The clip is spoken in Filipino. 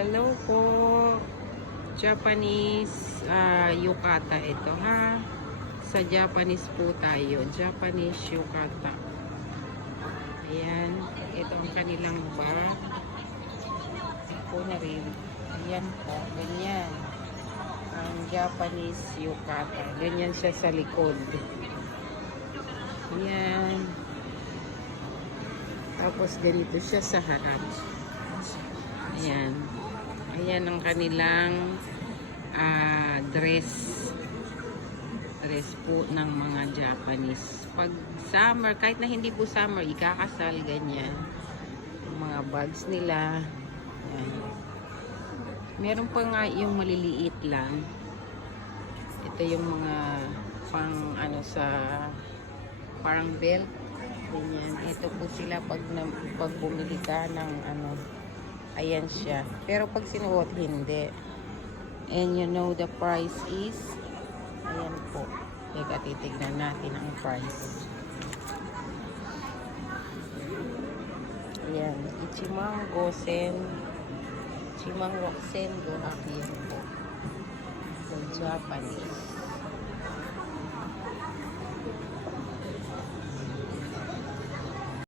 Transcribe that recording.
Hello po. Japanese ah, yukata ito ha. Sa Japanese po tayo. Japanese yukata. Ayan. Ito ang kanilang bag. Ito na rin. Ayan po. Ganyan. Ang Japanese yukata. Ganyan siya sa likod. Ayan. Tapos ganito siya sa harap. Ayan. Ang kanilang ah, dress. Dress po ng mga Japanese. Pag summer, kahit na hindi po summer, ikakasal, ganyan. Yung mga bags nila. Ayan. Meron pa nga yung maliliit lang. Ito yung mga pang ano sa parang belt. Ganyan. Ito po sila pag, na, pag bumili ka ng ano, ayan siya. Pero pag sinuot, hindi. And you know the price is, ayan po. Teka, titignan natin ang price. Ayan. Ichimang Gosen. Ichimang Roxen Go Akin po. So, Japanese.